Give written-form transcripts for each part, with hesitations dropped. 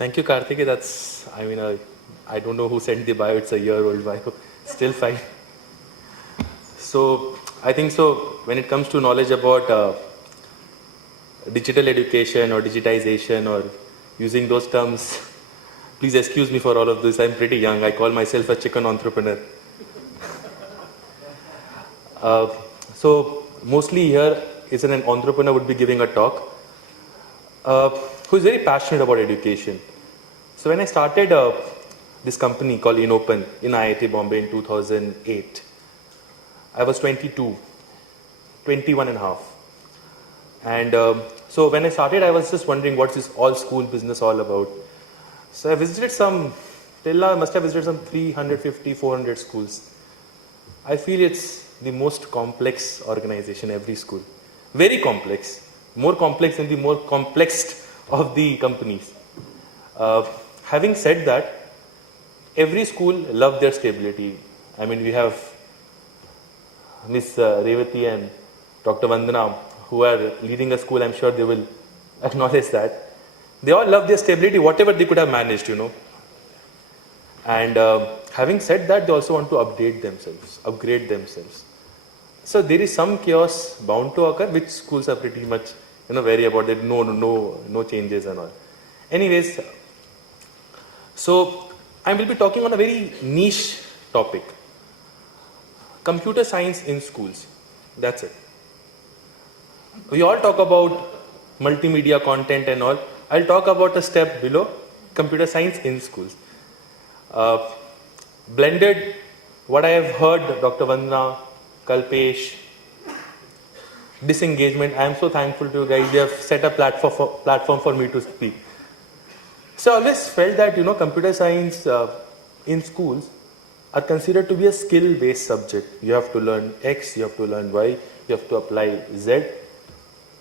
Thank you, Karthike. I don't know who sent the bio. It's a year-old bio. Still fine. So, I think so. When it comes to knowledge about digital education or digitization or using those terms, please excuse me for all of this. I'm pretty young. I call myself a chicken entrepreneur. So, mostly here is an entrepreneur would be giving a talk who is very passionate about education. So when I started this company called InOpen in IIT Bombay in 2008, I was 22, 21 and a half. And so when I started, I was just wondering what's this all school business all about. So I visited till now I must have visited some 350, 400 schools. I feel it's the most complex organization, every school. Very complex. More complex than the more complex of the companies. Having said that, every school loves their stability. I mean, we have Miss Revati and Dr. Vandana who are leading a school. I'm sure they will acknowledge that. They all love their stability, whatever they could have managed, And having said that, they also want to upgrade themselves. So there is some chaos bound to occur, which schools are pretty much, wary about it. No changes and all. Anyways, so I will be talking on a very niche topic. Computer science in schools. That's it. We all talk about multimedia content and all. I'll talk about a step below, computer science in schools. Blended, what I have heard, Dr. Vandana, Kalpesh, disengagement. I am so thankful to you guys. You have set a platform for me to speak. So I always felt that, computer science in schools are considered to be a skill-based subject. You have to learn X, you have to learn Y, you have to apply Z.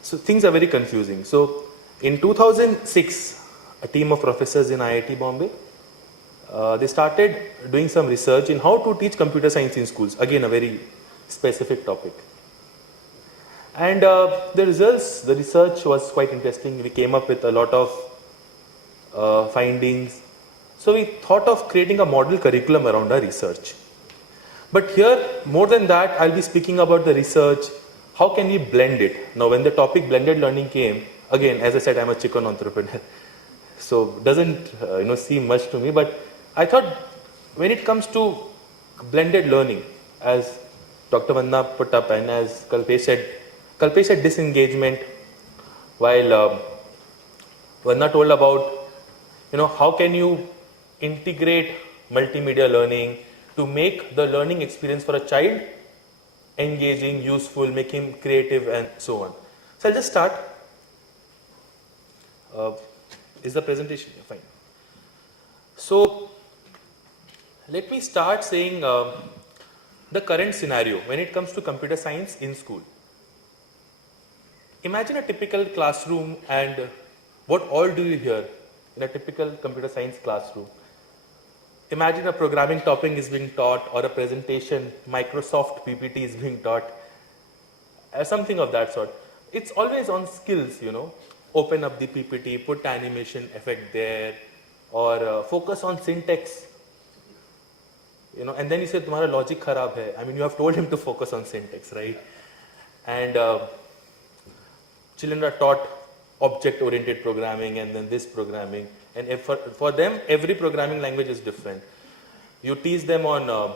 So things are very confusing. So in 2006, a team of professors in IIT Bombay, they started doing some research in how to teach computer science in schools. Again, a very specific topic. And the research was quite interesting. We came up with a lot of findings. So we thought of creating a model curriculum around our research. But here, more than that, I'll be speaking about the research. How can we blend it? Now, when the topic blended learning came, again, as I said, I'm a chicken entrepreneur. So doesn't seem much to me. But I thought when it comes to blended learning, as Dr. Vandana put up and as Kalpesh said disengagement, while Vandana told about how can you integrate multimedia learning to make the learning experience for a child engaging, useful, make him creative and so on. So I'll just start. Is the presentation fine? So let me start saying the current scenario when it comes to computer science in school. Imagine a typical classroom and what all do you hear in a typical computer science classroom? Imagine a programming topic is being taught or a presentation, Microsoft PPT is being taught, something of that sort. It's always on skills, Open up the PPT, put animation effect there, or focus on syntax. And then you say, "Tumhara logic kharab hai." I mean, you have told him to focus on syntax, right? And children are taught object-oriented programming and then this programming. And for them, every programming language is different. You teach them on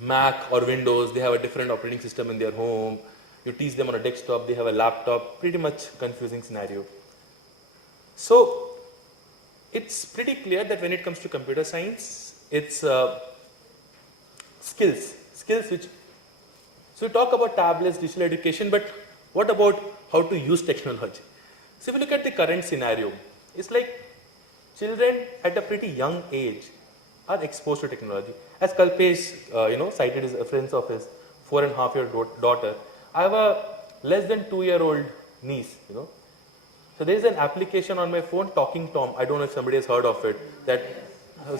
Mac or Windows, they have a different operating system in their home. You teach them on a desktop, they have a laptop. Pretty much confusing scenario. So it's pretty clear that when it comes to computer science, it's skills which. So we talk about tablets, digital education, but what about how to use technology? So if you look at the current scenario, it's like children at a pretty young age are exposed to technology. As Kalpesh, cited his reference of his 4.5-year-old daughter, I have a less than 2-year-old niece, So there is an application on my phone, Talking Tom. I don't know if somebody has heard of it.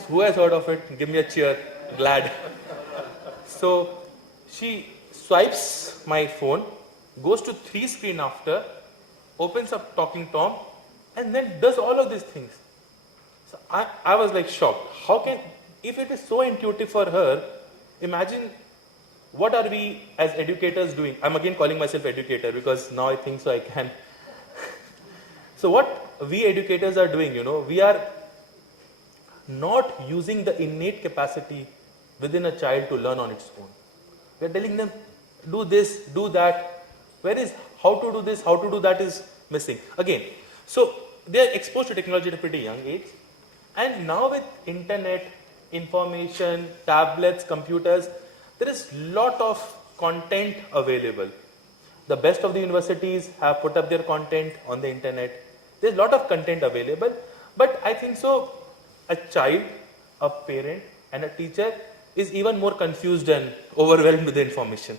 Who has heard of it? Give me a cheer. Glad. So she swipes my phone, goes to 3 screen after, opens up Talking Tom, and then does all of these things. So I was like shocked. How can, if it is so intuitive for her, imagine what are we as educators doing? I'm again calling myself educator because now I think so I can. So what we educators are doing, we are not using the innate capacity within a child to learn on its own. We are telling them, do this, do that. Where is how to do this, how to do that is missing. Again, so they are exposed to technology at a pretty young age. And now with internet, information, tablets, computers, there is lot of content available. The best of the universities have put up their content on the internet. There's a lot of content available, but I think so a child, a parent and a teacher is even more confused and overwhelmed with the information.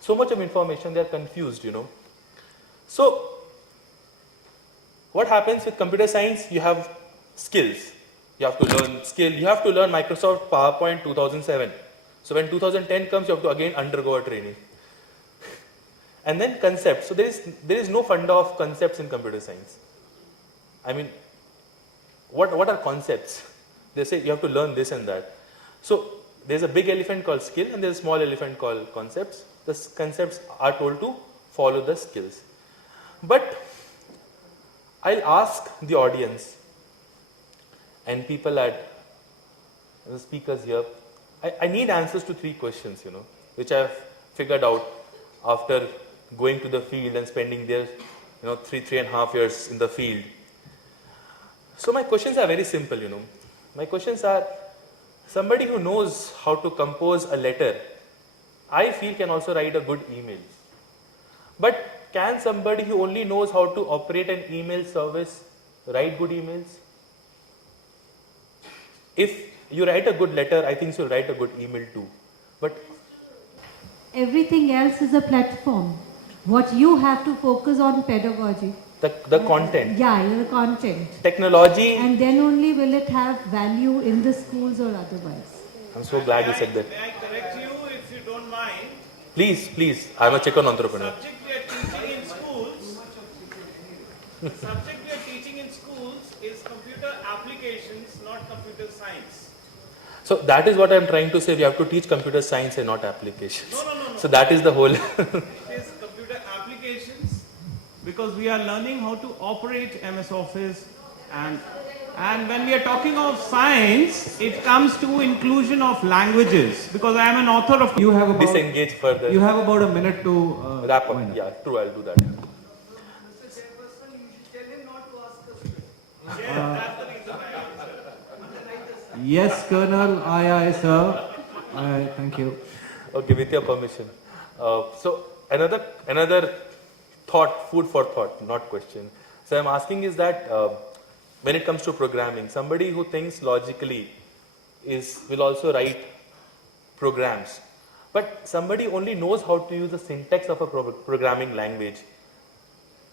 So much of information, they are confused, So what happens with computer science? You have skills. You have to learn skill. You have to learn Microsoft PowerPoint 2007. So when 2010 comes, you have to again undergo a training. And then concepts. So there is no funda of concepts in computer science. I mean, what are concepts? They say you have to learn this and that. So there's a big elephant called skill and there's a small elephant called concepts. The concepts are told to follow the skills. But I'll ask the audience and people at the speakers here, I need answers to 3 questions, which I've figured out after going to the field and spending there, 3.5 years in the field. So my questions are very simple, My questions are, somebody who knows how to compose a letter, I feel can also write a good email. But can somebody who only knows how to operate an email service write good emails? If you write a good letter, I think you'll write a good email too. But everything else is a platform. What you have to focus on pedagogy. The content. Yeah, the content. Technology. And then only will it have value in the schools or otherwise. I'm so glad you said that. May I correct you if you don't mind? Please. I'm a chicken entrepreneur. The subject we are teaching in schools, is computer applications, not computer science. So that is what I'm trying to say. We have to teach computer science and not applications. No. So that is the whole. It is computer applications because we are learning how to operate MS Office and when we are talking of science, it comes to inclusion of languages because I am an author of. You have about disengage further. You have about a minute to wrap up. Yeah, true. I'll do that. Mr. Chairperson, you should tell him not to ask us questions. Yeah, that's the reason I answered. Yes, Colonel. Aye, sir. Thank you. Okay, with your permission. So another thought, food for thought, not question. So I'm asking is that when it comes to programming, somebody who thinks logically will also write programs. But somebody only knows how to use the syntax of a programming language.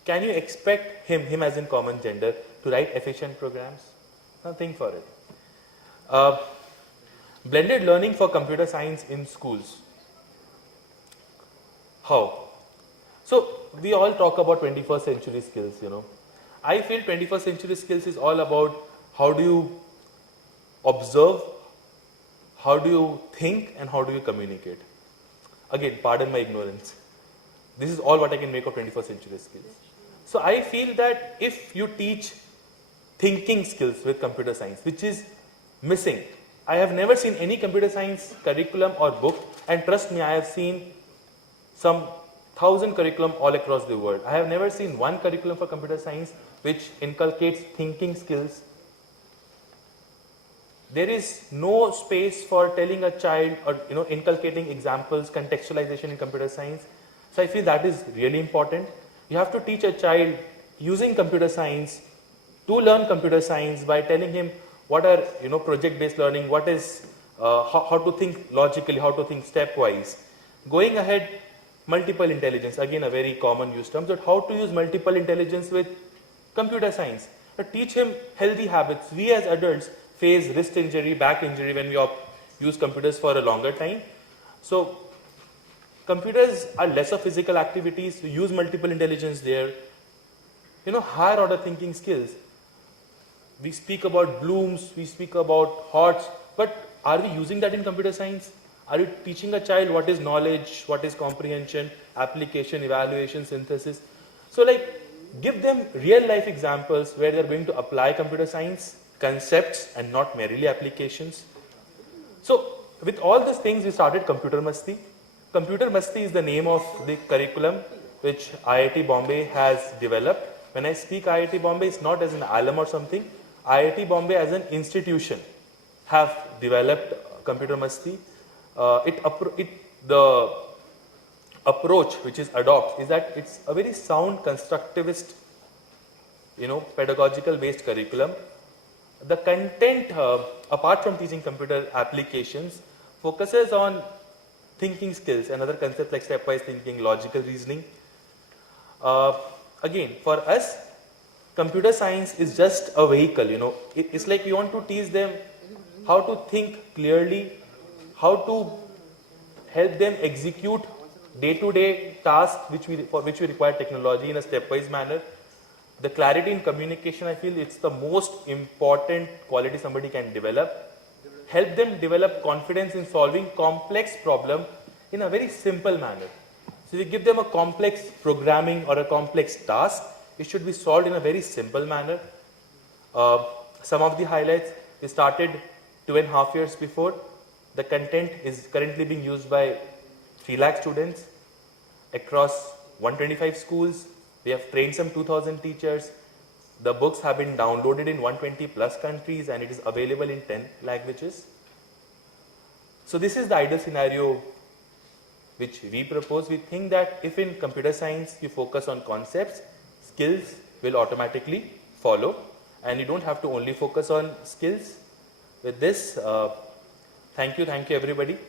Can you expect him as in common gender, to write efficient programs? Nothing for it. Blended learning for computer science in schools. How? So we all talk about 21st century skills, I feel 21st century skills is all about how do you observe, how do you think, and how do you communicate. Again, pardon my ignorance. This is all what I can make of 21st century skills. So I feel that if you teach thinking skills with computer science, which is missing. I have never seen any computer science curriculum or book, and trust me, I have seen some 1,000 curriculum all across the world. I have never seen one curriculum for computer science which inculcates thinking skills. There is no space for telling a child or inculcating examples, contextualization in computer science. So I feel that is really important. You have to teach a child using computer science to learn computer science by telling him what are project-based learning, what is how to think logically, how to think stepwise. Going ahead, multiple intelligence, again a very common used term, but how to use multiple intelligence with computer science. Teach him healthy habits. We as adults face wrist injury, back injury when we use computers for a longer time. So computers are lesser physical activities, so use multiple intelligence there. Higher order thinking skills. we speak about blooms, we speak about Horts, but are we using that in computer science? Are you teaching a child what is knowledge, what is comprehension, application, evaluation, synthesis? So like, give them real life examples where they're going to apply computer science concepts and not merely applications. So with all these things, we started Computer Masti. Computer Masti is the name of the curriculum which IIT Bombay has developed. When I speak IIT Bombay, it's not as an alum or something. IIT Bombay as an institution have developed Computer Masti. The approach which is adopts is that it's a very sound constructivist, pedagogical based curriculum. The content, apart from teaching computer applications, focuses on thinking skills and other concepts like stepwise thinking, logical reasoning. Again, for us, computer science is just a vehicle, It's like we want to teach them how to think clearly, how to help them execute day-to-day tasks for which we require technology in a stepwise manner. The clarity in communication, I feel it's the most important quality somebody can develop. Help them develop confidence in solving complex problems in a very simple manner. So we give them a complex programming or a complex task, it should be solved in a very simple manner. Some of the highlights, we started 2.5 years before. The content is currently being used by 3 lakh students across 125 schools. We have trained some 2,000 teachers. The books have been downloaded in 120 plus countries and it is available in 10 languages. So this is the ideal scenario which we propose. We think that if in computer science you focus on concepts, skills will automatically follow, and you don't have to only focus on skills. With this, thank you everybody.